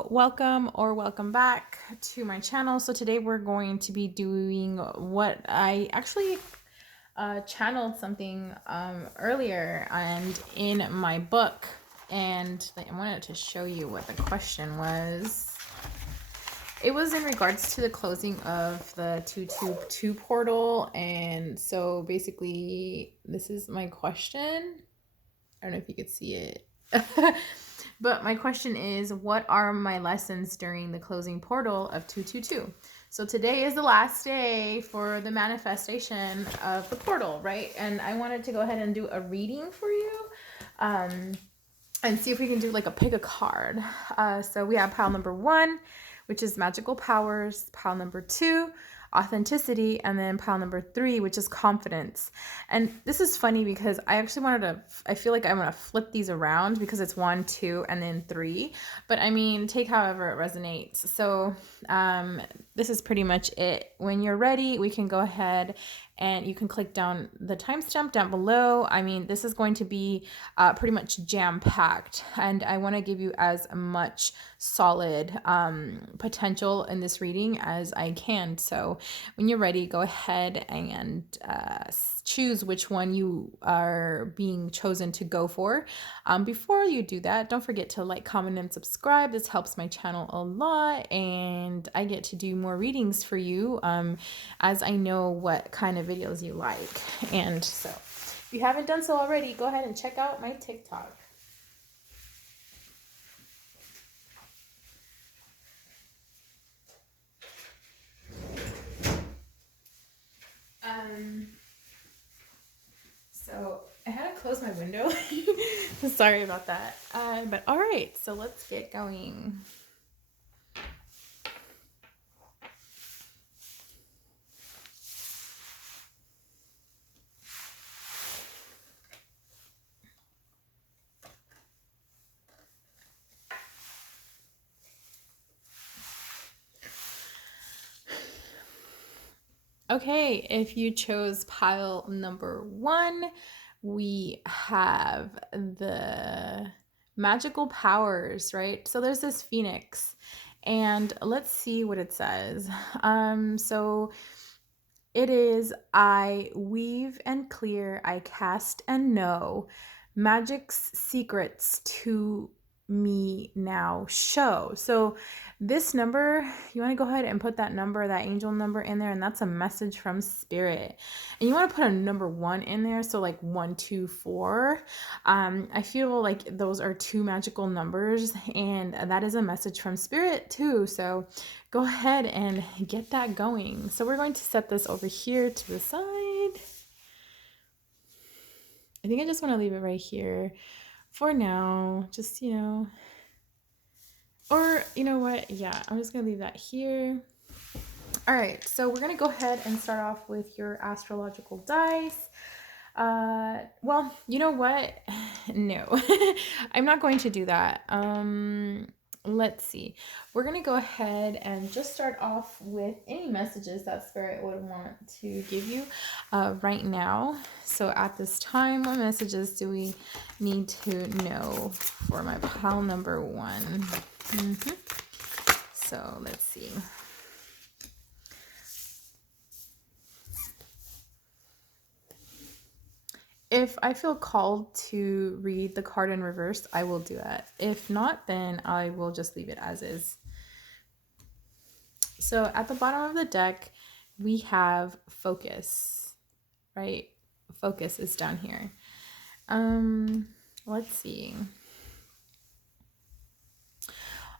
Hello, welcome or welcome back to my channel. So today we're going to be doing what I actually channeled something earlier and in my book, and I wanted to show you what the question was. It was in regards to the closing of the 222 portal, and so basically this is my question. I don't know if you could see it. But my question is, what are my lessons during the closing portal of 222? So today is the last day for the manifestation of the portal, right? And I wanted to go ahead and do a reading for you and see if we can do like a pick a card. So we have pile number 1, which is magical powers, pile number 2, authenticity, and then pile number 3, which is confidence. And this is funny because I actually I feel like I want to flip these around because it's 1, 2, and then 3, but I mean, take however it resonates. So this is pretty much it. When you're ready, we can go ahead and you can click down the timestamp down below. I mean, this is going to be pretty much jam-packed, and I want to give you as much solid potential in this reading as I can. So when you're ready, go ahead and choose which one you are being chosen to go for. Before you do that, don't forget to like, comment, and subscribe. This helps my channel a lot, and I get to do more readings for you as I know what kind of videos you like. And so if you haven't done so already, go ahead and check out my TikTok. So I had to close my window. Sorry about that. But all right, so let's get going. Okay, if you chose pile number 1, we have the magical powers, right? So there's this phoenix, and let's see what it says. So it is, I weave and clear, I cast and know, magic's secrets to me now show. So this number, you want to go ahead and put that number, that angel number in there, and that's a message from spirit. And you want to put a number 1 in there, so like 1, 2, 4. I feel like those are 2 magical numbers, and that is a message from spirit too. So go ahead and get that going. So we're going to set this over here to the side. I think I just want to leave it right here for now, just, you know, or you know what? Yeah, I'm just going to leave that here. All right, so we're going to go ahead and start off with your astrological dice. Well, you know what? No, I'm not going to do that. Let's see. We're going to go ahead and just start off with any messages that Spirit would want to give you right now. So at this time, what messages do we need to know for my pile number 1? So let's see. If I feel called to read the card in reverse, I will do that. If not, then I will just leave it as is. So at the bottom of the deck, we have focus, right? Focus is down here. Let's see.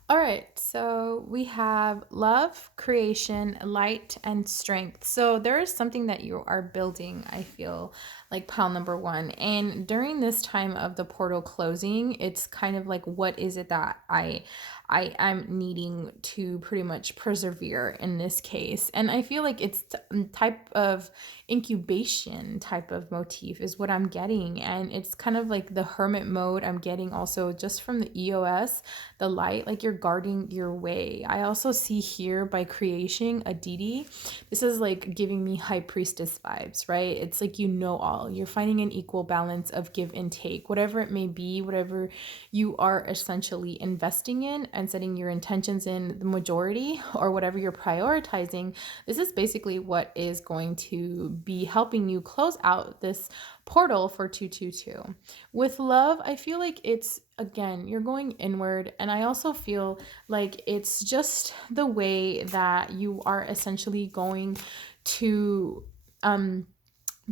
All right, so we have love, creation, light, and strength. So there is something that you are building, I feel like pile number 1. And during this time of the portal closing, it's kind of like, what is it that I am needing to pretty much persevere in this case? And I feel like it's type of incubation type of motif is what I'm getting. And it's kind of like the hermit mode I'm getting also just from the EOS, the light, like you're guarding your way. I also see here by creation a deity. This is like giving me high priestess vibes, right? It's like, you know, all well. You're finding an equal balance of give and take, whatever it may be, whatever you are essentially investing in and setting your intentions in the majority, or whatever you're prioritizing. This is basically what is going to be helping you close out this portal for 222. With love, I feel like it's, again, you're going inward, and I also feel like it's just the way that you are essentially going to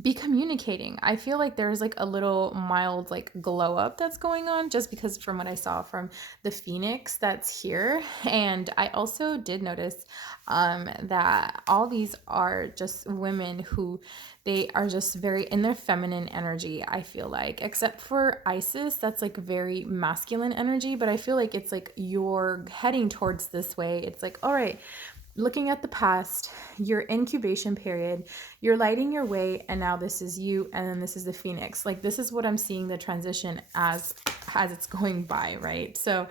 be communicating. I feel like there's like a little mild like glow up that's going on, just because from what I saw from the phoenix that's here. And I also did notice that all these are just women who, they are just very in their feminine energy, I feel like, except for Isis, that's like very masculine energy. But I feel like it's like you're heading towards this way. It's like, all right, looking at the past, your incubation period, you're lighting your way, and now this is you, and then this is the phoenix. Like, this is what I'm seeing the transition as it's going by, right? So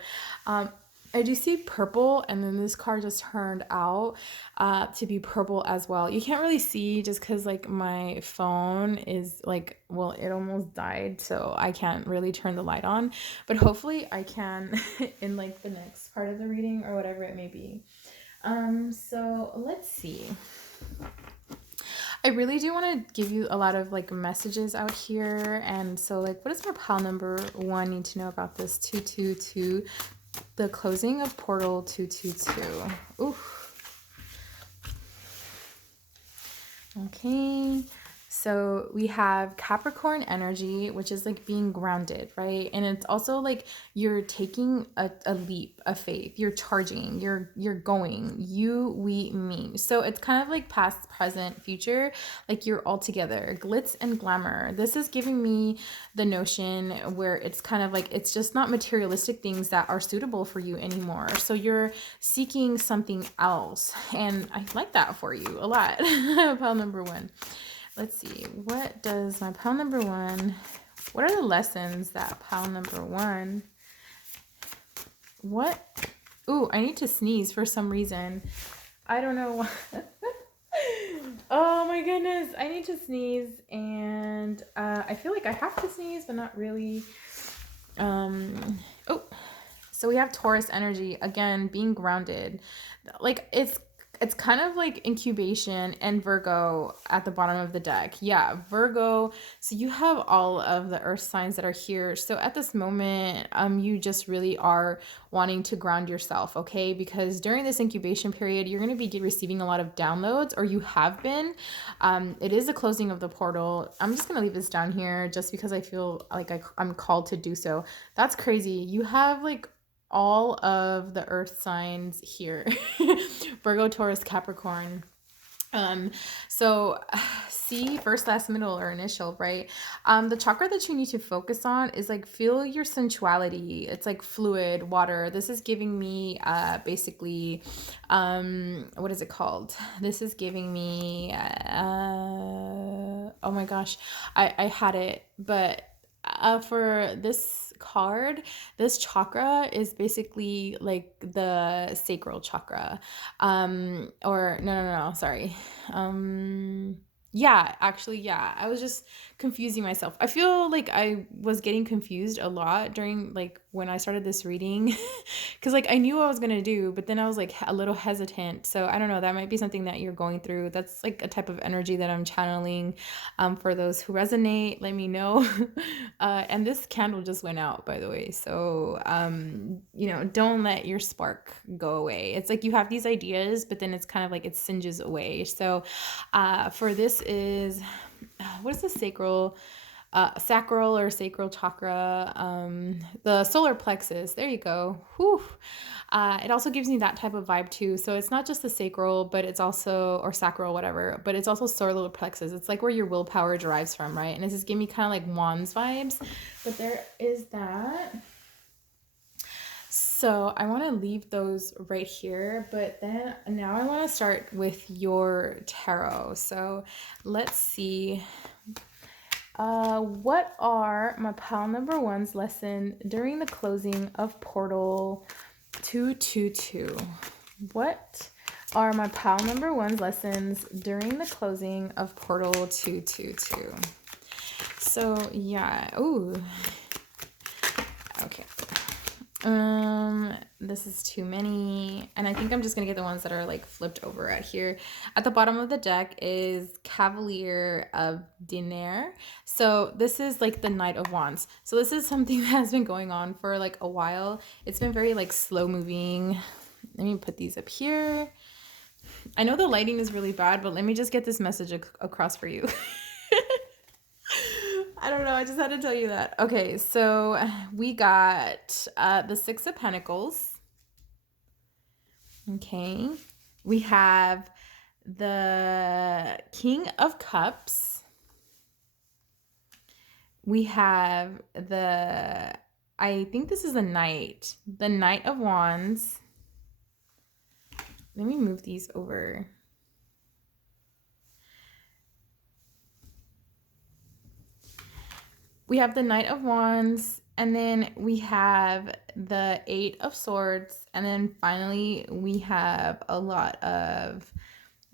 I do see purple, and then this card just turned out to be purple as well. You can't really see just because like my phone is like, well, it almost died, so I can't really turn the light on, but hopefully I can in like the next part of the reading or whatever it may be. So let's see. I really do want to give you a lot of like messages out here. And so like, what does my pile number 1 need to know about this 222, the closing of portal 222? Ooh. Okay. So we have Capricorn energy, which is like being grounded, right? And it's also like you're taking a leap of faith. You're charging, you're going, you, we, me. So it's kind of like past, present, future, like you're all together, glitz and glamour. This is giving me the notion where it's kind of like, it's just not materialistic things that are suitable for you anymore. So you're seeking something else. And I like that for you a lot. Pile number 1. Let's see, what does my pile number 1, what are the lessons that pile number 1, what, ooh, I need to sneeze for some reason. I don't know why. Oh my goodness, I need to sneeze, and I feel like I have to sneeze, but not really. Oh, so we have Taurus energy, again, being grounded. Like, it's kind of like incubation and Virgo at the bottom of the deck. Yeah, Virgo. So you have all of the earth signs that are here. So at this moment, you just really are wanting to ground yourself, okay? Because during this incubation period, you're going to be receiving a lot of downloads, or you have been. It is the closing of the portal. I'm just going to leave this down here just because I feel like I'm called to do so. That's crazy. You have like all of the earth signs here. Virgo, Taurus, Capricorn. So C, first, last, middle, or initial, right? The chakra that you need to focus on is like, feel your sensuality. It's like fluid, water. This is giving me basically what is it called? This is giving me oh my gosh, I had it, but for this card, this chakra is basically like the sacral chakra, or no, sorry, yeah, actually, yeah, I was just confusing myself. I feel like I was getting confused a lot during like when I started this reading, because like I knew what I was gonna do, but then I was like a little hesitant. So I don't know, that might be something that you're going through. That's like a type of energy that I'm channeling. For those who resonate, let me know. And this candle just went out, by the way, so you know, don't let your spark go away. It's like you have these ideas, but then it's kind of like it singes away. So for this is, what is the sacral or sacral chakra, the solar plexus. There you go. Whew. It also gives me that type of vibe too. So it's not just the sacral, but it's also, or sacral, whatever, but it's also solar plexus. It's like where your willpower derives from, right? And this is giving me kind of like wands vibes, but there is that. So I want to leave those right here, but then now I want to start with your tarot. So let's see. What are my pile number 1's lesson during the closing of portal 222? What are my pile number 1's lessons during the closing of portal 222? So yeah. Ooh. Okay. This is too many, and I think I'm just gonna get the ones that are like flipped over at here. At the bottom of the deck is Cavalier of Diner. So this is like the Knight of Wands. So this is something that has been going on for like a while. It's been very like slow moving. Let me put these up here. I know the lighting is really bad, but let me just get this message across for you. I don't know. I just had to tell you that. Okay, so we got the Six of Pentacles. Okay. We have the King of Cups. We have I think this is the Knight of Wands. Let me move these over. We have the Knight of Wands, and then we have the Eight of Swords, and then finally we have a lot of,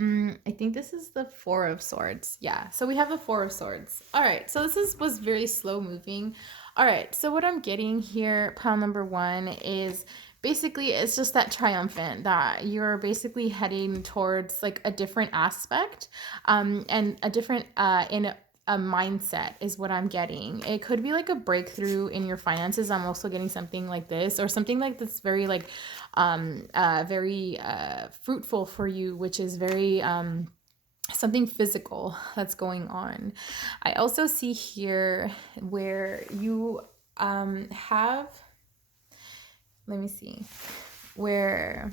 I think this is the Four of Swords. Yeah, so we have the Four of Swords. All right, so this was very slow moving. All right, so what I'm getting here, pile number one, is basically it's just that triumphant, that you're basically heading towards like a different aspect, and a different in a mindset is what I'm getting. It could be like a breakthrough in your finances. I'm also getting something like this, or something like that's very like very fruitful for you, which is very something physical that's going on. I also see here where you have, let me see, where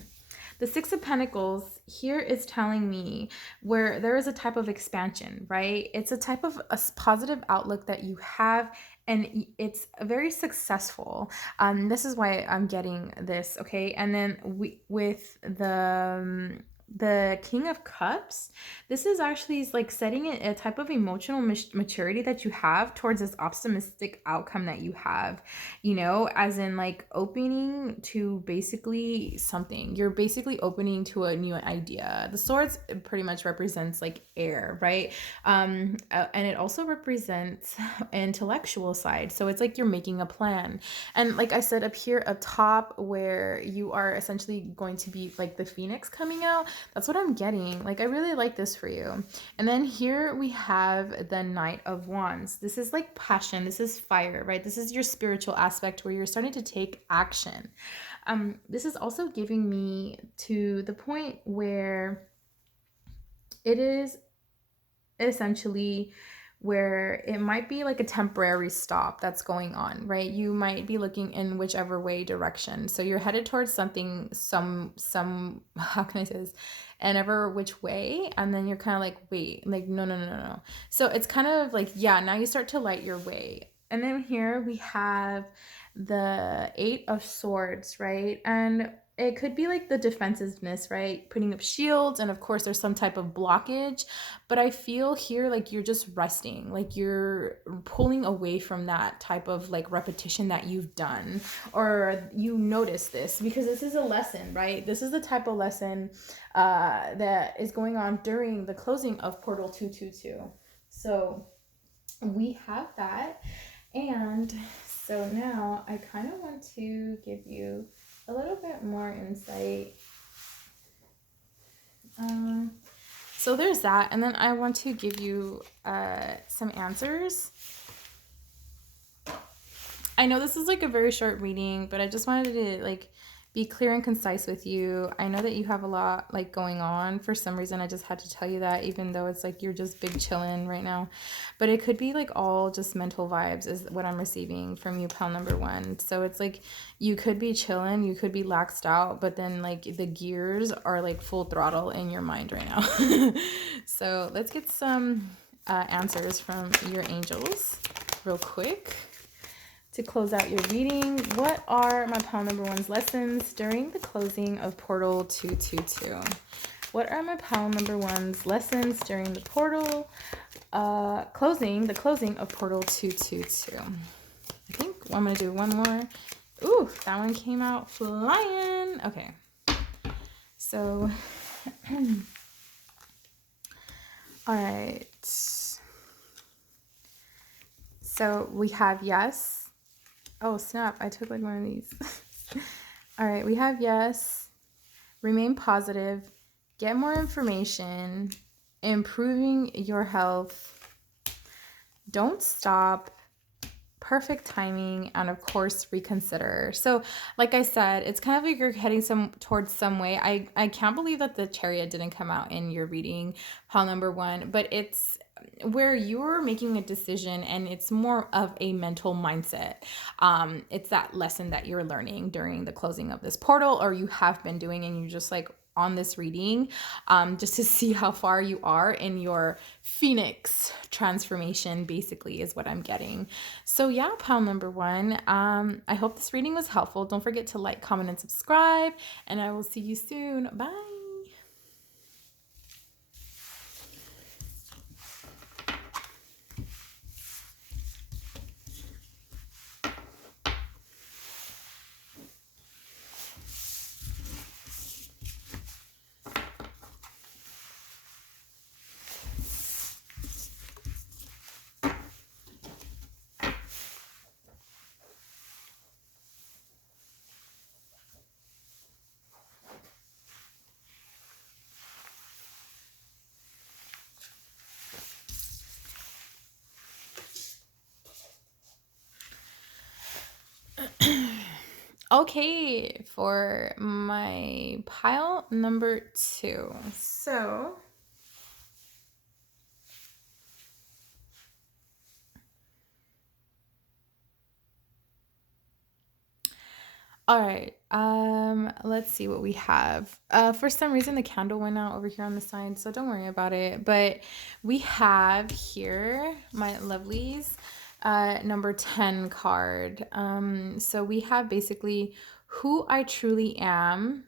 the Six of Pentacles here is telling me where there is a type of expansion, right? It's a type of a positive outlook that you have, and it's very successful. This is why I'm getting this, okay? And then with the King of Cups, this is actually like setting a type of emotional maturity that you have towards this optimistic outcome that you have, you know, as in like opening to basically something. You're basically opening to a new idea. The swords pretty much represents like air, right? And it also represents intellectual side. So it's like you're making a plan. And like I said up here up top, where you are essentially going to be like the phoenix coming out, that's what I'm getting. Like, I really like this for you. And then here we have the Knight of Wands. This is like passion. This is fire, right? This is your spiritual aspect where you're starting to take action. This is also giving me to the point where it is essentially where it might be like a temporary stop that's going on, right? You might be looking in whichever way direction. So you're headed towards something, some, how can I say this? And ever which way. And then you're kind of like, wait, like, no. So it's kind of like, yeah, now you start to light your way. And then here we have the Eight of Swords, right? And it could be like the defensiveness, right? Putting up shields, and of course there's some type of blockage, but I feel here like you're just resting, like you're pulling away from that type of like repetition that you've done, or you notice this because this is a lesson, right? This is the type of lesson that is going on during the closing of Portal 222. So we have that, and so now I kind of want to give you a little bit more insight. So there's that, and then I want to give you some answers. I know this is like a very short reading, but I just wanted to like be clear and concise with you. I know that you have a lot like going on. For some reason, I just had to tell you that, even though it's like you're just big chillin' right now. But it could be like all just mental vibes is what I'm receiving from you, pile number one. So it's like you could be chillin', you could be laxed out, but then like the gears are like full throttle in your mind right now. So let's get some answers from your angels real quick. To close out your reading, what are my pile number one's lessons during the closing of Portal 222? What are my pile number one's lessons during the portal closing of Portal 222? I think I'm going to do one more. Ooh, that one came out flying. Okay. So, all right. So we have yes. Oh, snap. I took like one of these. All right. We have yes. Remain positive. Get more information. Improving your health. Don't stop. Perfect timing, and of course reconsider. So like I said, it's kind of like you're heading towards some way. I can't believe that the Chariot didn't come out in your reading, pile number 1, but it's where you're making a decision, and it's more of a mental mindset. It's that lesson that you're learning during the closing of this portal, or you have been doing, and you just like on this reading, just to see how far you are in your phoenix transformation, basically, is what I'm getting. So yeah, pile number 1, I hope this reading was helpful. Don't forget to like, comment, and subscribe, and I will see you soon. Bye. Okay, for my pile number 2. So all right, let's see what we have. For some reason the candle went out over here on the side, so don't worry about it. But we have here, my lovelies, number 10 card. So we have basically, who I truly am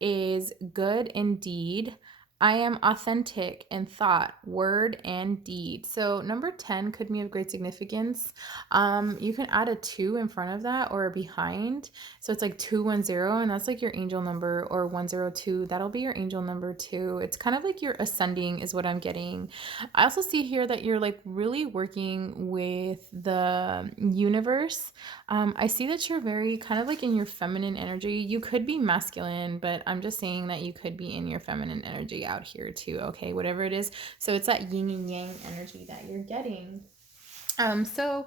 is good indeed. I am authentic in thought, word, and deed. So number 10 could be of great significance. You can add a 2 in front of that or behind. So it's like 210, and that's like your angel number, or 102. That'll be your angel number 2. It's kind of like you're ascending is what I'm getting. I also see here that you're like really working with the universe. I see that you're very kind of like in your feminine energy. You could be masculine, but I'm just saying that you could be in your feminine energy out here too, okay? Whatever it is. So it's that yin and yang energy that you're getting. So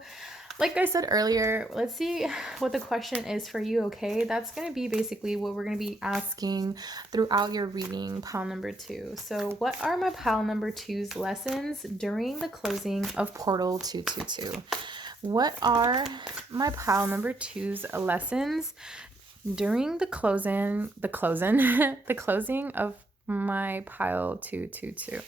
like I said earlier, let's see what the question is for you, okay? That's going to be basically what we're going to be asking throughout your reading, pile number 2. So what are my pile number 2's lessons during the closing of Portal 222? What are my pile number 2's lessons during the closing of my pile 222?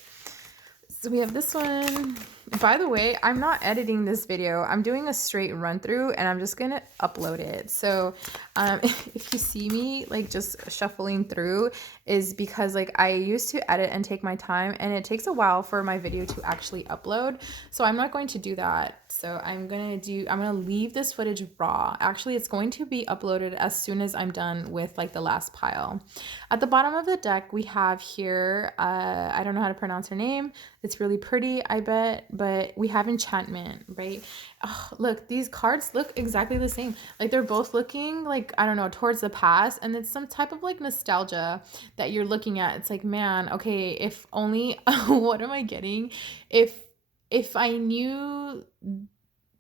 So we have this one. By the way, I'm not editing this video. I'm doing a straight run through, and I'm just gonna upload it. So if you see me like just shuffling through, is because like I used to edit and take my time, and it takes a while for my video to actually upload. So I'm not going to do that. So I'm gonna leave this footage raw. Actually, it's going to be uploaded as soon as I'm done with like the last pile. At the bottom of the deck, we have here, I don't know how to pronounce her name. It's really pretty, I bet, but we have enchantment, right? Oh, look, these cards look exactly the same. Like they're both looking like, I don't know, towards the past, and it's some type of like nostalgia that you're looking at. It's like, man, okay, if only, what am I getting? If I knew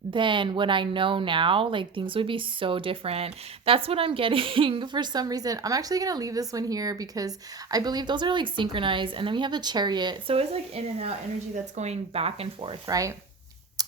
then what I know now, like things would be so different. That's what I'm getting for some reason. I'm actually gonna leave this one here because I believe those are like synchronized, and then we have the Chariot, so it's like in and out energy that's going back and forth, right?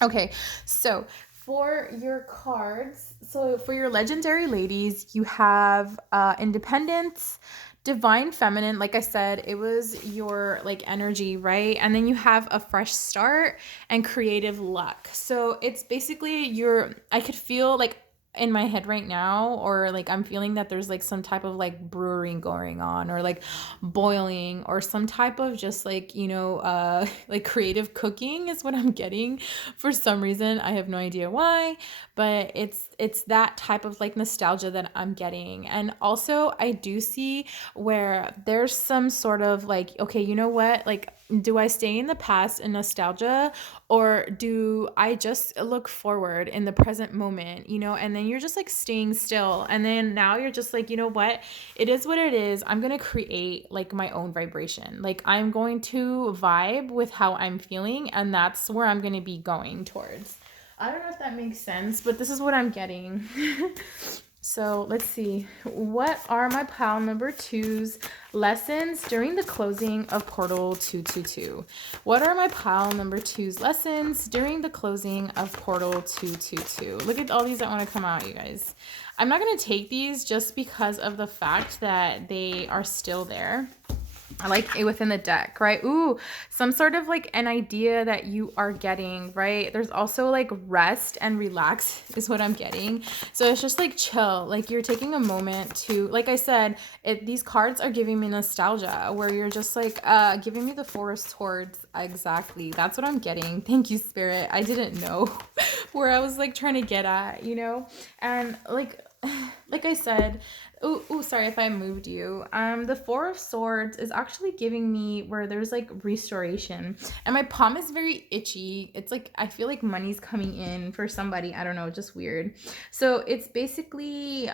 Okay, so for your cards, so for your legendary ladies, you have Independence, Divine Feminine. Like I said, it was your like energy, right? And then you have a fresh start and creative luck. So it's basically I could feel like in my head right now, or like I'm feeling that there's like some type of like brewing going on, or like boiling, or some type of just like, like creative cooking is what I'm getting for some reason. I have no idea why, but it's that type of like nostalgia that I'm getting. And also I do see where there's some sort of like, okay, you know what, like do I stay in the past in nostalgia, or do I just look forward in the present moment, and then you're just like staying still. And then now you're just like, you know what? It is what it is. I'm going to create like my own vibration. Like I'm going to vibe with how I'm feeling, and that's where I'm going to be going towards. I don't know if that makes sense, but this is what I'm getting. So let's see. What are my pile number two's lessons during the closing of Portal 222? What are my pile number two's lessons during the closing of Portal 222? Look at all these that want to come out, you guys. I'm not going to take these just because of the fact that they are still there. I like it within the deck, right? Ooh, some sort of like an idea that you are getting, right? There's also like rest and relax is what I'm getting. So it's just like chill, like you're taking a moment to, like I said, these cards are giving me nostalgia, where you're just like giving me the Four of Swords. Exactly, that's what I'm getting. Thank you, Spirit. I didn't know where I was like trying to get at, and like I said, oh, sorry if I moved you. The Four of Swords is actually giving me where there's like restoration, and my palm is very itchy. It's like I feel like money's coming in for somebody. I don't know, just weird. So it's basically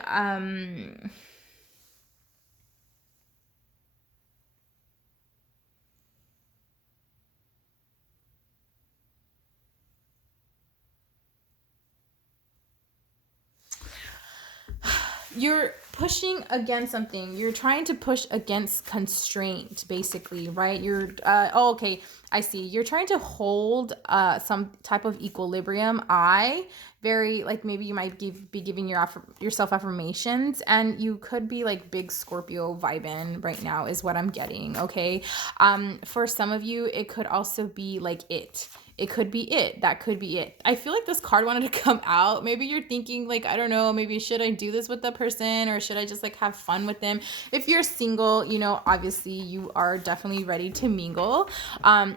you're pushing against something. You're trying to push against constraint, basically, right? Okay, I see. You're trying to hold some type of equilibrium. Very like maybe you might be giving yourself affirmations, and you could be like big Scorpio vibing right now is what I'm getting. Okay, for some of you it could also be like it could be it. That could be it. I feel like this card wanted to come out. Maybe you're thinking like, I don't know, maybe should I do this with the person, or should I just like have fun with them? If you're single, obviously you are definitely ready to mingle.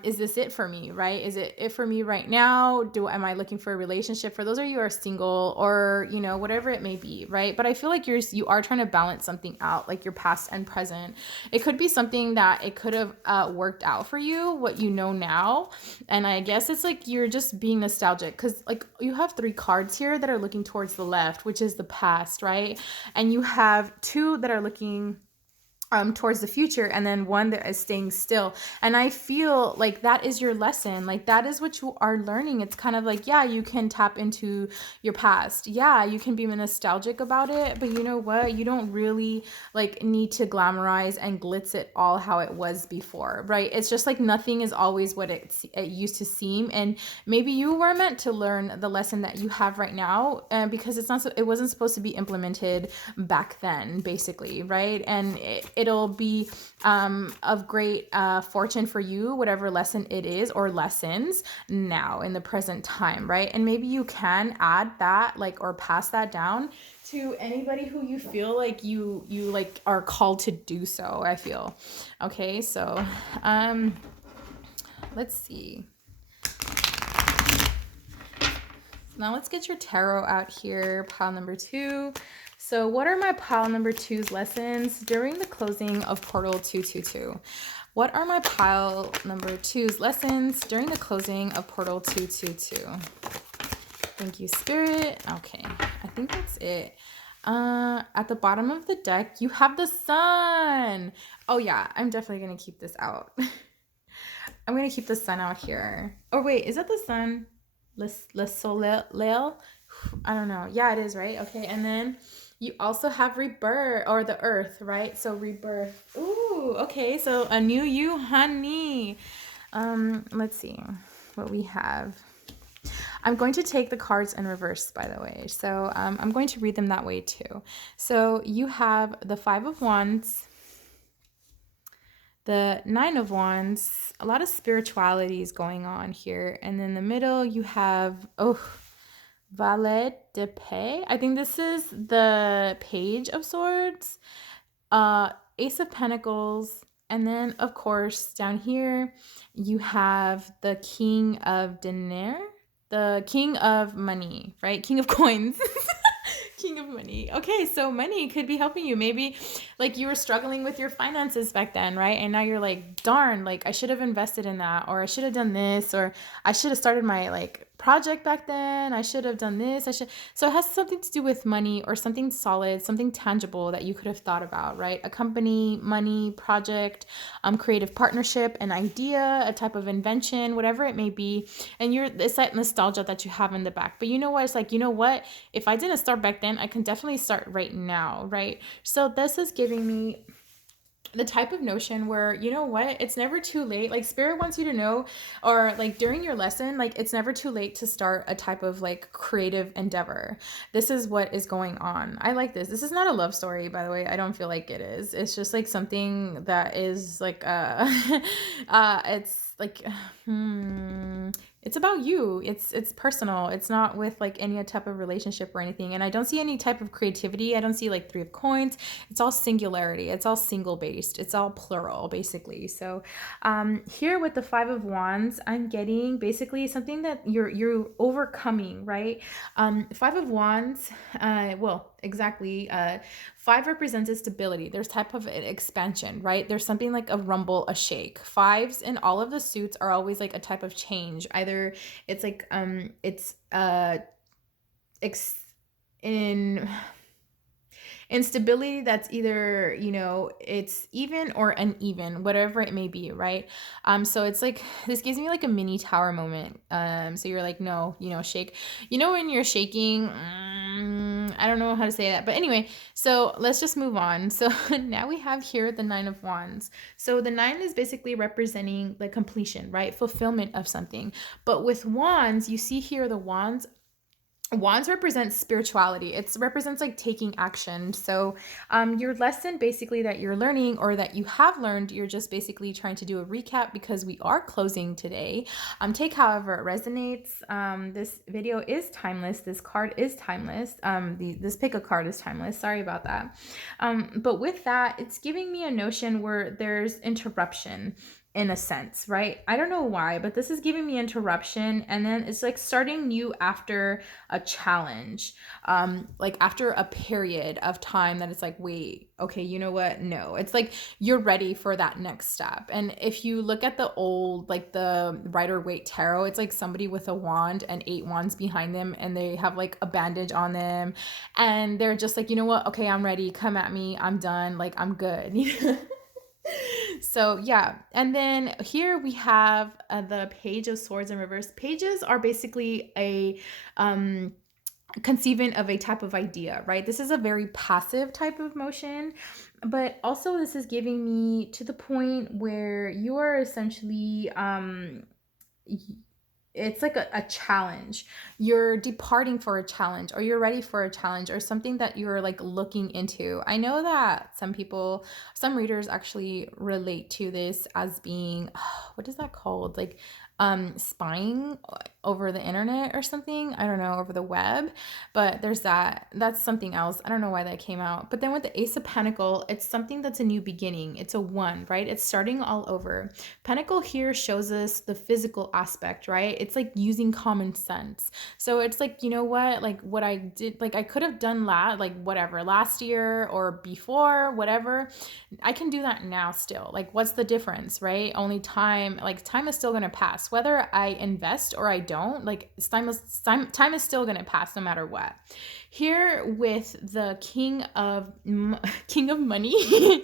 Is this it for me, right? Is it for me right now? Am I looking for a relationship? For those of you who are single, or, whatever it may be, right? But I feel like you are trying to balance something out, like your past and present. It could be something that it could have worked out for you, what you know now. And I guess it's like you're just being nostalgic, because like you have 3 cards here that are looking towards the left, which is the past, right? And you have 2 that are looking towards the future, and then 1 that is staying still. And I feel like that is your lesson. Like that is what you are learning. It's kind of like, yeah, you can tap into your past. Yeah, you can be nostalgic about it, but you know what? You don't really like need to glamorize and glitz it all how it was before, right? It's just like nothing is always what it used to seem. And maybe you were meant to learn the lesson that you have right now, because it wasn't supposed to be implemented back then, basically, right? And it'll be of great fortune for you, whatever lesson it is, or lessons now in the present time, right? And maybe you can add that, like, or pass that down to anybody who you feel like you like are called to do so, I feel. Okay, so let's see. Now let's get your tarot out here, pile number 2. So what are my pile number 2's lessons during the closing of Portal 222? What are my pile number 2's lessons during the closing of Portal 222? Thank you, Spirit. Okay, I think that's it. At the bottom of the deck, you have the Sun. Oh yeah, I'm definitely going to keep this out. I'm going to keep the Sun out here. Oh wait, is that the Sun? Le Soleil? I don't know. Yeah, it is, right? Okay, and then you also have rebirth, or the Earth, right? So rebirth. Ooh, okay. So a new you, honey. Let's see what we have. I'm going to take the cards in reverse, by the way. So I'm going to read them that way too. So you have the 5 of Wands, the 9 of Wands. A lot of spirituality is going on here. And in the middle, you have, Valet de Paix. I think this is the Page of Swords, Ace of Pentacles, and then of course down here you have the King of Denier, the King of Money, right? King of Coins. King of money. Okay, so money could be helping you. Maybe like you were struggling with your finances back then, right? And now you're like, darn, like I should have invested in that, or I should have done this, or I should have started my like project back then. I should have done this. So it has something to do with money or something solid, something tangible that you could have thought about, right? A company, money, project, creative partnership, an idea, a type of invention, whatever it may be. And it's that nostalgia that you have in the back. But you know what? It's like, you know what? If I didn't start back then, I can definitely start right now, right? So this is giving me the type of notion where, you know what, it's never too late. Like spirit wants you to know, or like during your lesson, like it's never too late to start a type of like creative endeavor. This is what is going on. I like this. This is not a love story, by the way. I don't feel like it is. It's just like something that is like it's like it's about you. It's personal. It's not with like any type of relationship or anything. And I don't see any type of creativity. I don't see like 3 of coins. It's all singularity. It's all single based. It's all plural basically. So here with the 5 of wands, I'm getting basically something that you're overcoming, right? 5 of wands, exactly. 5 represents stability. There's type of an expansion, right? There's something like a rumble, a shake. 5s in all of the suits are always like a type of change. Either it's like in instability that's either, you know, it's even or uneven, whatever it may be, right? So it's like this gives me like a mini tower moment. So you're like, no, you know, shake, you know, when you're shaking, I don't know how to say that, but anyway, so let's just move on. So now we have here the 9 of wands. So the 9 is basically representing the completion, right? Fulfillment of something. But with wands, you see here the wands represent spirituality. It represents like taking action. So your lesson basically that you're learning or that you have learned, you're just basically trying to do a recap because we are closing today. Take however it resonates. This video is timeless. This card is timeless. This pick a card is timeless. Sorry about that. But with that, it's giving me a notion where there's interruption in a sense, right? I don't know why, but this is giving me interruption. And then it's like starting new after a challenge, like after a period of time that it's like, wait, okay, you know what? No, it's like you're ready for that next step. And if you look at the old, like the Rider-Waite tarot, it's like somebody with a wand and 8 wands behind them, and they have like a bandage on them, and they're just like, you know what? Okay, I'm ready. Come at me. I'm done. Like I'm good. So yeah, and then here we have the Page of Swords in reverse. Pages are basically a conceiving of a type of idea, right? This is a very passive type of motion, but also this is giving me to the point where you are essentially it's like a challenge. You're departing for a challenge, or you're ready for a challenge, or something that you're like looking into. I know that some readers actually relate to this as being, what is that called? Like spying over the internet or something. I don't know, over the web. But that's something else. I don't know why that came out. But then with the Ace of Pentacle, it's something that's a new beginning. It's a 1, right? It's starting all over. Pentacle here shows us the physical aspect, right? It's like using common sense. So it's like, you know what? Like what I did, like I could have done last year or before, whatever. I can do that now still. Like what's the difference, right? Only time is still going to pass. Whether I invest or I don't, like time is still going to pass no matter what. Here with the King of Money,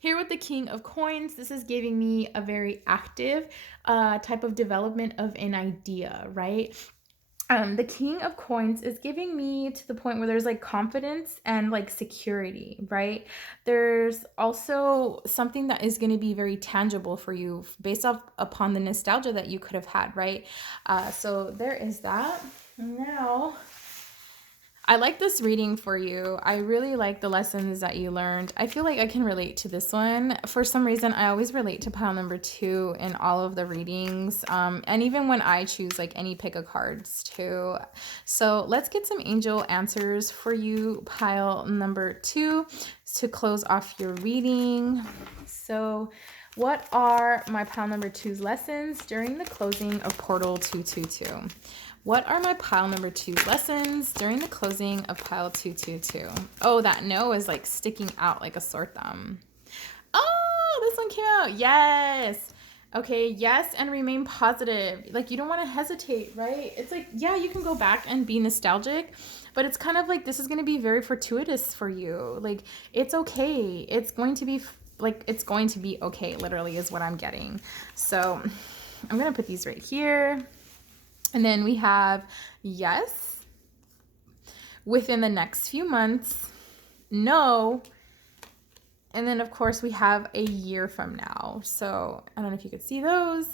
here with the King of Coins, this is giving me a very active type of development of an idea, right? The King of Coins is giving me to the point where there's like confidence and like security, right? There's also something that is going to be very tangible for you based upon the nostalgia that you could have had, right? So there is that. Now, I like this reading for you. I really like the lessons that you learned. I feel like I can relate to this one. For some reason, I always relate to pile number 2 in all of the readings. And even when I choose like any pick of cards too. So let's get some angel answers for you, pile number 2, to close off your reading. So what are my pile number 2's lessons during the closing of Portal 222? What are my pile number 2 lessons during the closing of pile 222? Oh, that no is like sticking out like a sore thumb. Oh, this one came out. Yes. Okay, yes, and remain positive. Like, you don't want to hesitate, right? It's like, yeah, you can go back and be nostalgic, but it's kind of like this is going to be very fortuitous for you. Like, it's okay. It's going to be okay, literally, is what I'm getting. So I'm going to put these right here. And then we have yes, within the next few months, no. And then, of course, we have a year from now. So I don't know if you could see those,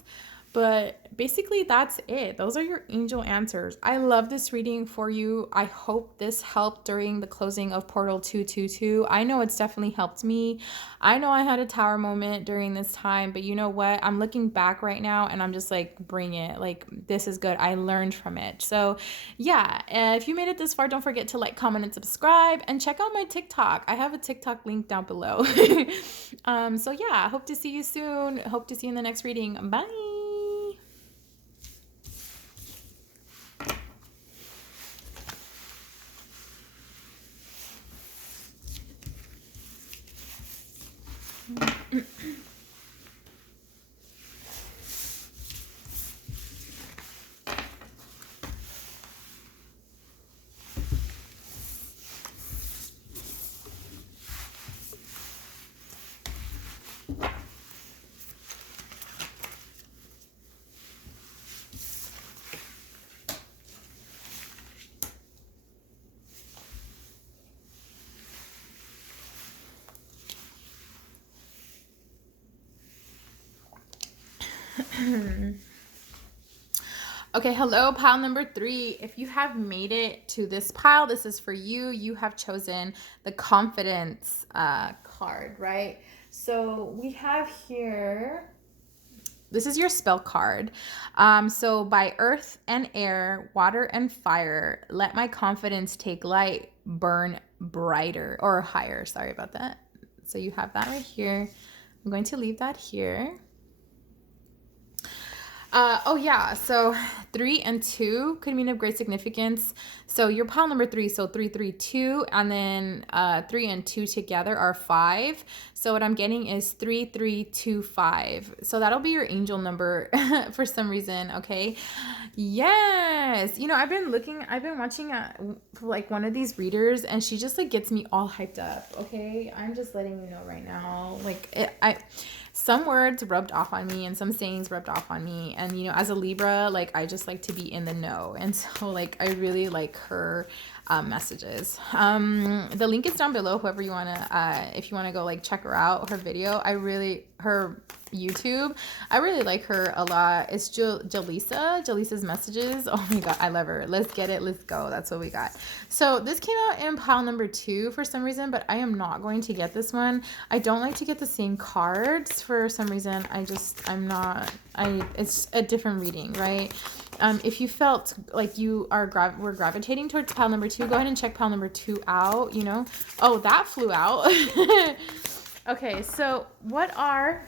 but basically that's it. Those are your angel answers. I love this reading for you. I hope this helped during the closing of Portal 222. I know it's definitely helped me. I know I had a tower moment during this time, but you know what? I'm looking back right now and I'm just like, bring it. Like, this is good. I learned from it. So yeah, if you made it this far, don't forget to like, comment, and subscribe, and check out my TikTok. I have a TikTok link down below. So yeah, hope to see you soon. Hope to see you in the next reading. Bye. Okay, hello, pile number 3. If you have made it to this pile, this is for you. You have chosen the confidence card, right? So we have here, this is your spell card. So by earth and air, water and fire, let my confidence take light, burn brighter or higher. Sorry about that. So you have that right here. I'm going to leave that here. Oh yeah, so 3 and 2 could mean of great significance. So your pile number 3, so 3, 3, 2, and then 3 and 2 together are 5. So what I'm getting is 3, 3, 2, 5. So that'll be your angel number for some reason, okay? Yes. You know, I've been watching like one of these readers, and she just like gets me all hyped up, okay? I'm just letting you know right now. Like, some words rubbed off on me and some sayings rubbed off on me. And, you know, as a Libra, like, I just like to be in the know. And so, like, I really like her messages. The link is down below, whoever you want to, if you want to go, like, check her out, her video. Her YouTube, I really like her a lot. It's Jaleesa's messages. Oh my god, I love her. Let's get it, let's go. That's what we got. So this came out in pile number 2 for some reason, but I am not going to get this one. I don't like to get the same cards for some reason. It's a different reading, right? If you felt like you were gravitating towards pile number 2, go ahead and check pile number 2 out, you know. Oh, that flew out. Okay, so what are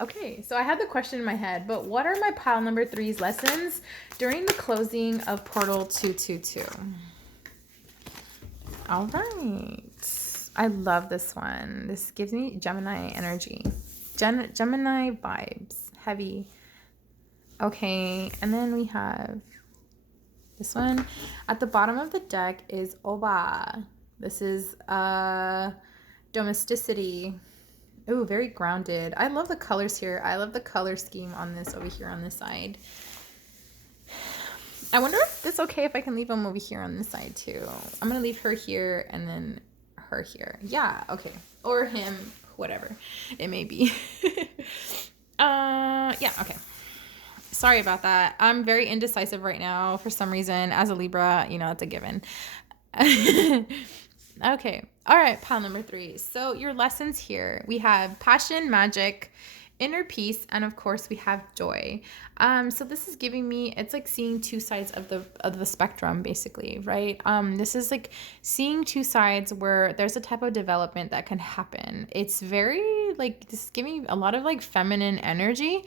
okay, so I had the question in my head, but what are my pile number 3's lessons during the closing of Portal 222? All right. I love this one. This gives me Gemini energy. Gemini vibes. Heavy. Okay, and then we have this one. At the bottom of the deck is Oba. This is domesticity. Ooh, very grounded. I love the colors here. I love the color scheme on this over here on this side. I wonder if it's okay if I can leave them over here on this side too. I'm going to leave her here and then her here. Yeah, okay. Or him, whatever it may be. Yeah, okay. Sorry about that. I'm very indecisive right now for some reason. As a Libra, you know, that's a given. Okay. All right. Pile number 3. So your lessons here, we have passion, magic, inner peace, and of course we have joy. So this is giving me, it's like seeing two sides of the spectrum, basically, right? This is like seeing two sides where there's a type of development that can happen. It's very like, this is giving a lot of like feminine energy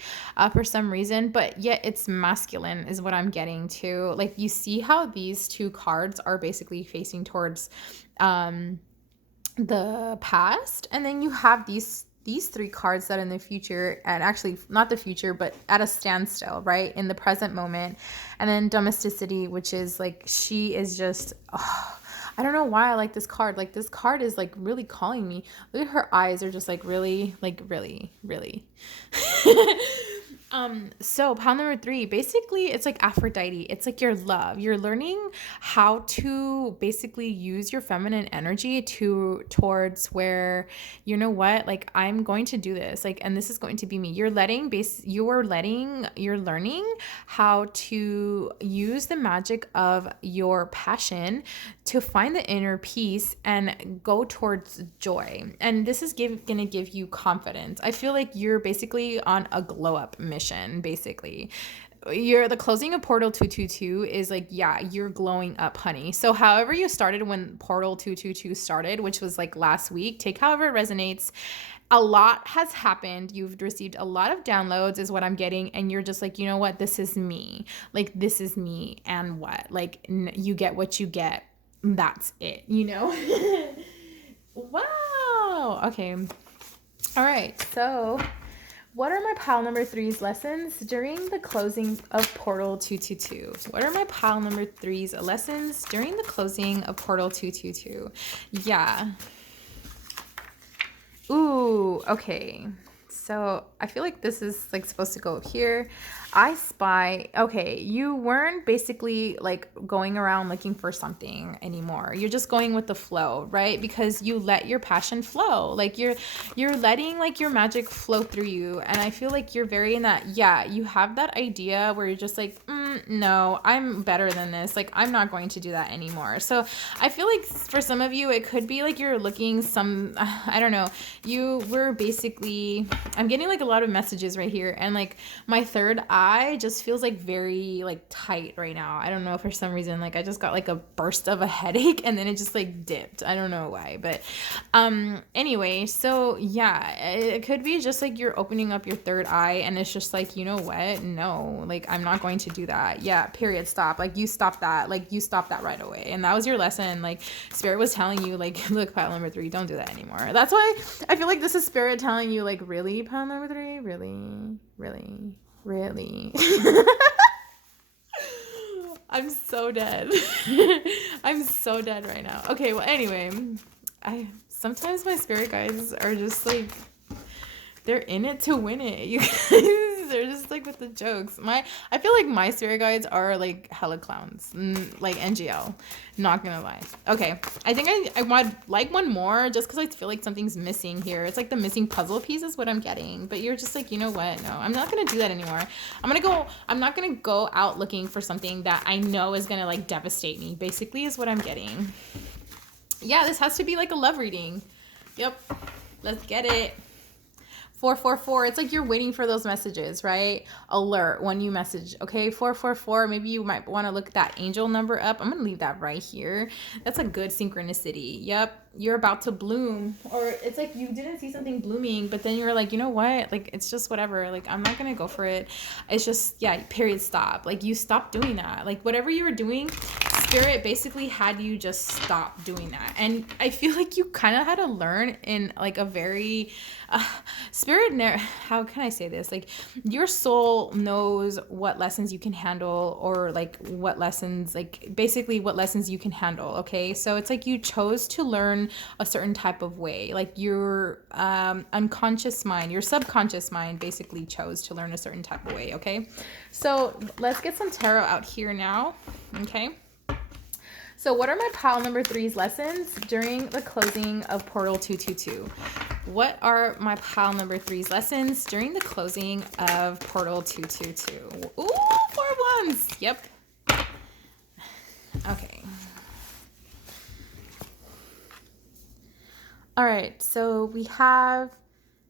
for some reason, but yet it's masculine is what I'm getting to. Like, you see how these two cards are basically facing towards the past, and then you have these three cards that in the future, and actually not the future, but at a standstill, right, in the present moment. And then domesticity, which is like, she is just, oh, I don't know why I like this card. Like, this card is like really calling me. Look at her eyes, are just like really, really. So pile number 3, basically it's like Aphrodite. It's like your love. You're learning how to basically use your feminine energy towards where, you know what, like, I'm going to do this, like, and this is going to be me. You're learning how to use the magic of your passion to find the inner peace and go towards joy. And this is gonna give you confidence. I feel like you're basically on a glow up mission, basically. The closing of Portal 222 is like, yeah, you're glowing up, honey. So however you started when Portal 222 started, which was like last week, take however it resonates. A lot has happened. You've received a lot of downloads is what I'm getting. And you're just like, you know what? This is me. Like, this is me. And what? Like, you get what you get. That's it, you know? Wow. Okay. All right. So what are my pile number 3's lessons during the closing of Portal 222? What are my pile number 3's lessons during the closing of Portal 222? Yeah. Ooh, okay. So I feel like this is like supposed to go here. I spy. Okay, you weren't basically like going around looking for something anymore. You're just going with the flow, right? Because you let your passion flow. Like, you're letting like your magic flow through you. And I feel like you're very in that, yeah, you have that idea where you're just like, no, I'm better than this. Like, I'm not going to do that anymore. So I feel like for some of you, it could be like you're looking I don't know. You were basically, I'm getting like a lot of messages right here. And like my third eye just feels like very like tight right now. I don't know, for some reason, like I just got like a burst of a headache and then it just like dipped. I don't know why, but anyway, so yeah, it could be just like you're opening up your third eye and it's just like, you know what? No, like, I'm not going to do that. Yeah, period, stop. Like, you stop that. Like, you stop that right away. And that was your lesson. Like, Spirit was telling you, like, look, pile number 3, don't do that anymore. That's why I feel like this is Spirit telling you, like, really, pile number 3? Really? I'm so dead. I'm so dead right now. Okay, well, anyway, sometimes my spirit guides are just like, they're in it to win it. You guys, they're just like with the jokes. I feel like my spirit guides are like hella clowns, like NGL. Not gonna lie. Okay, I think I want like one more just because I feel like something's missing here. It's like the missing puzzle piece is what I'm getting. But you're just like, you know what? No, I'm not gonna do that anymore. I'm not gonna go out looking for something that I know is gonna like devastate me. Basically, is what I'm getting. Yeah, this has to be like a love reading. Yep, let's get it. 444, it's like you're waiting for those messages, right? Alert when you message. Okay, 444, maybe you might want to look that angel number up. I'm gonna leave that right here. That's a good synchronicity. Yep, you're about to bloom. Or it's like you didn't see something blooming, but then you're like, you know what, like, it's just whatever, like, I'm not gonna go for it. It's just, yeah, period, stop. Like, you stop doing that. Like, whatever you were doing, Spirit basically had you just stop doing that. And I feel like you kind of had to learn in like a very how can I say this? Like, your soul knows what lessons you can handle, or like what lessons, like basically what lessons you can handle. Okay, so it's like you chose to learn a certain type of way. Like, your unconscious mind, your subconscious mind basically chose to learn a certain type of way. Okay, so let's get some tarot out here now. Okay. So what are my pile number 3's lessons during the closing of Portal 222? What are my pile number 3's lessons during the closing of Portal 222? Ooh, 4 ones. Yep. Okay. All right. So we have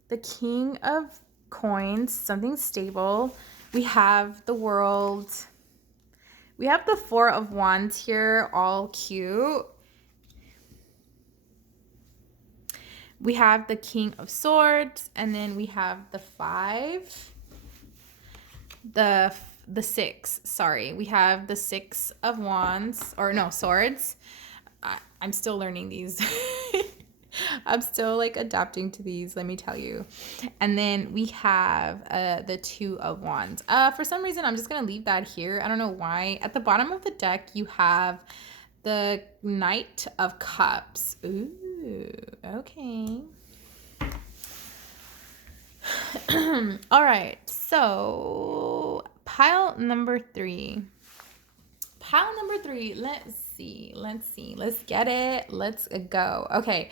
the King of Coins, something stable. We have the World. We have the 4 of Wands here, all cute. we have the King of Swords, and then we have the 5, the 6, sorry. We have the 6 of Wands, or no, Swords. I'm still learning these. I'm still like adapting to these, let me tell you. And then we have the 2 of Wands. For some reason, I'm just going to leave that here. I don't know why. At the bottom of the deck, you have the Knight of Cups. Ooh, okay. All right, so pile number 3. Pile number 3, let's see. Let's get it. Let's go. Okay.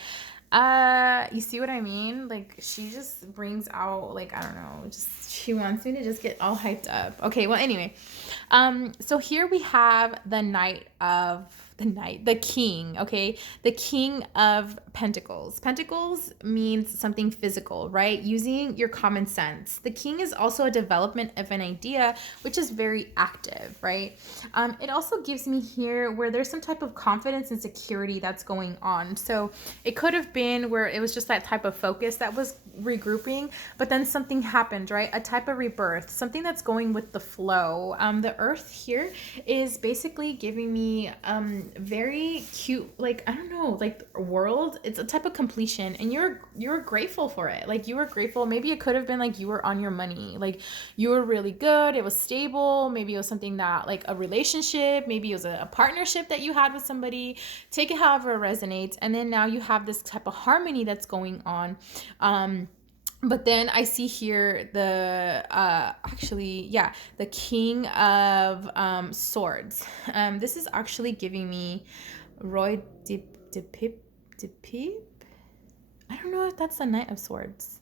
You see what I mean? Like, she just brings out, like, I don't know, just she wants me to just get all hyped up. Okay, well, anyway. So here we have the king, okay? The King of Pentacles. Pentacles means something physical, right? Using your common sense. The king is also a development of an idea, which is very active, right? It also gives me here where there's some type of confidence and security that's going on. So it could have been where it was just that type of focus that was regrouping, but then something happened, right? A type of rebirth, something that's going with the flow. The earth here is basically giving me very cute, like, I don't know, like world. It's a type of completion, and you're grateful for it. Like, you were grateful. Maybe it could have been like you were on your money, like you were really good, it was stable. Maybe it was something that, like, a relationship, maybe it was a partnership that you had with somebody. Take it however it resonates. And then now you have this type of harmony that's going on. But then I see here the the King of Swords. This is actually giving me Roy de Pip. I don't know if that's the Knight of Swords.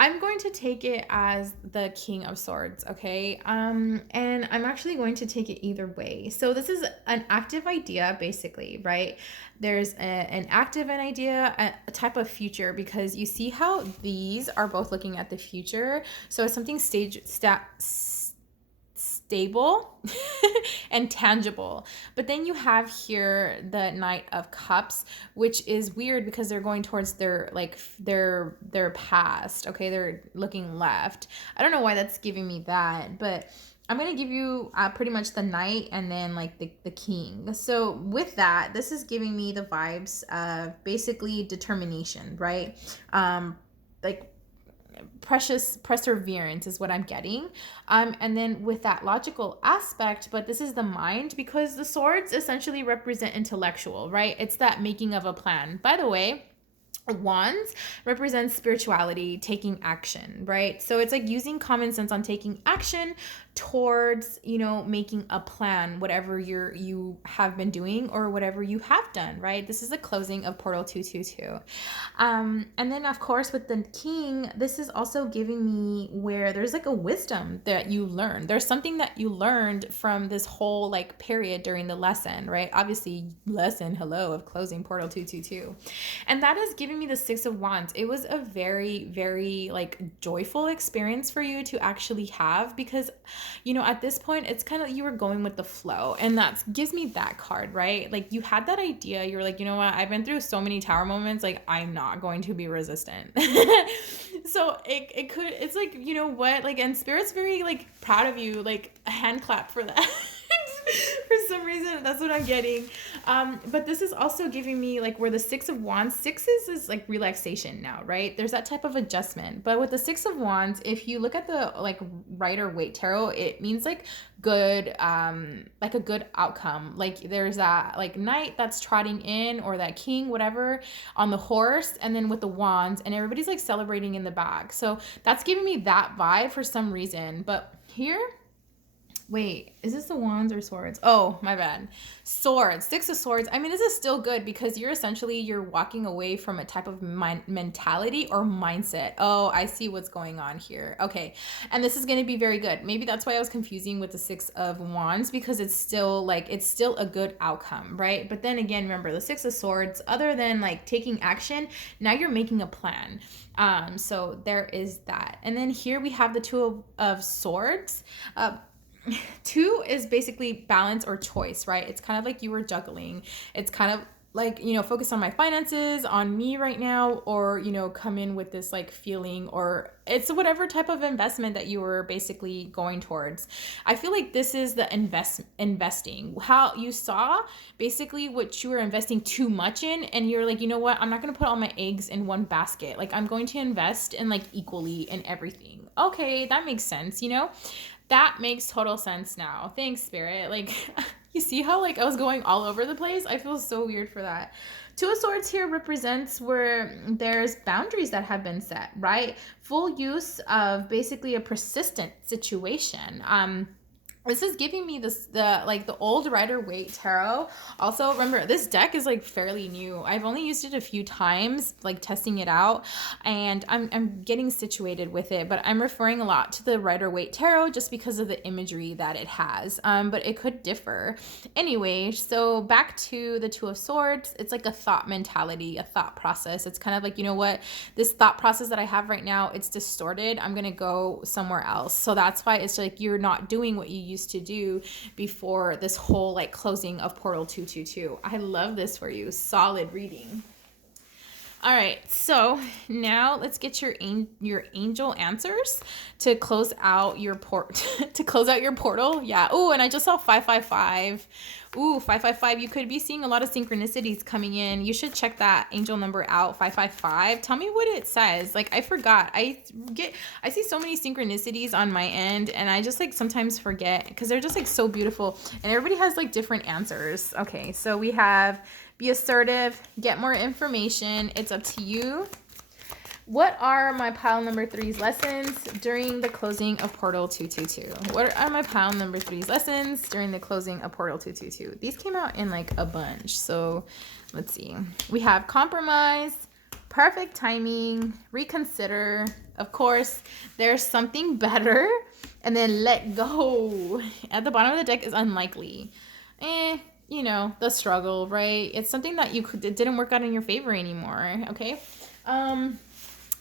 I'm going to take it as the King of Swords, okay? And I'm actually going to take it either way. So this is an active idea, basically, right? There's an active an idea, a type of future, because you see how these are both looking at the future. So it's something stable and tangible. But then you have here the Knight of Cups, which is weird because they're going towards their past. Okay, they're looking left. I don't know why that's giving me that, but I'm going to give you pretty much the Knight and then like the King. So with that, this is giving me the vibes of basically determination, right? Like precious perseverance is what I'm getting. And then with that logical aspect, but this is the mind, because the swords essentially represent intellectual, right? It's that making of a plan. By the way, wands represents spirituality, taking action, right? So it's like using common sense on taking action towards, making a plan, whatever you have been doing or whatever you have done, right? This is the closing of Portal 222. And then of course with the King, this is also giving me where there's like a wisdom that you learned. There's something that you learned from this whole like period during the lesson, right? Obviously of closing Portal 222. And that is giving me the 6 of Wands. It was a very, very like joyful experience for you to actually have, because at this point it's kind of, you were going with the flow, and that gives me that card, right? Like, you had that idea, you're like, you know what, I've been through so many tower moments, like I'm not going to be resistant. So it's like, what, like, and Spirit's very like proud of you, like a hand clap for that. For some reason, that's what I'm getting. But this is also giving me like where the 6 of Wands, 6 is like relaxation now, right? There's that type of adjustment. But with the 6 of Wands, if you look at the like Rider-Waite tarot, it means like good, like a good outcome. Like there's that like knight that's trotting in, or that king, whatever, on the horse, and then with the wands, and everybody's like celebrating in the back. So that's giving me that vibe for some reason. But here, wait, is this the wands or swords? Oh, my bad. Swords, 6 of Swords. I mean, this is still good because you're walking away from a type of mentality or mindset. Oh, I see what's going on here. Okay. And this is going to be very good. Maybe that's why I was confusing with the 6 of Wands, because it's still a good outcome, right? But then again, remember the 6 of Swords, other than like taking action, now you're making a plan. So there is that. And then here we have the 2 of Swords. Two is basically balance or choice, right? It's kind of like you were juggling. It's kind of like, focus on my finances, on me right now, or, come in with this like feeling, or it's whatever type of investment that you were basically going towards. I feel like this is the investing. How you saw basically what you were investing too much in, and you're like, you know what? I'm not going to put all my eggs in one basket. Like, I'm going to invest in like equally in everything. Okay, that makes sense, That makes total sense now. Thanks, Spirit. Like, you see how like I was going all over the place? I feel so weird for that. Two of Swords here represents where there's boundaries that have been set, right? Full use of basically a persistent situation. This is giving me the old Rider-Waite tarot. Also, remember, this deck is like fairly new. I've only used it a few times, like testing it out, and I'm getting situated with it, but I'm referring a lot to the Rider-Waite tarot just because of the imagery that it has. But it could differ. Anyway, so back to the Two of Swords. It's like a thought mentality, a thought process. It's kind of like, you know what? This thought process that I have right now, it's distorted. I'm going to go somewhere else. So that's why it's like you're not doing what you used to do before this whole like closing of Portal 222. I love this for you. Solid reading. All right, so now let's get your angel answers to close out your portal. Yeah. Oh, and I just saw 555. Ooh, 555. You could be seeing a lot of synchronicities coming in. You should check that angel number out, 555. Tell me what it says. Like, I forgot. I see so many synchronicities on my end, and I just like sometimes forget because they're just like so beautiful, and everybody has like different answers. Okay, so we have be assertive, get more information. It's up to you. What are my pile number 3's lessons during the closing of Portal 222? What are my pile number 3's lessons during the closing of Portal 222? These came out in like a bunch. So let's see. We have compromise, perfect timing, reconsider. Of course, there's something better. And then let go. At the bottom of the deck is unlikely. The struggle, right? It's something that it didn't work out in your favor anymore, okay?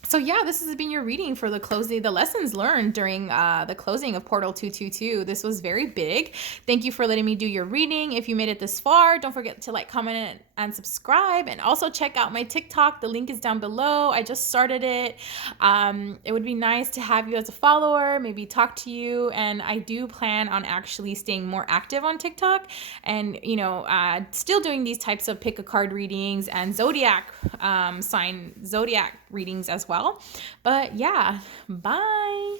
So yeah, this has been your reading for the lessons learned during the closing of Portal 222. This was very big. Thank you for letting me do your reading. If you made it this far, don't forget to like, comment, and subscribe. And also check out my TikTok. The link is down below. I just started it. It would be nice to have you as a follower, maybe talk to you. And I do plan on actually staying more active on TikTok and, still doing these types of pick a card readings and zodiac readings as well. But yeah, bye.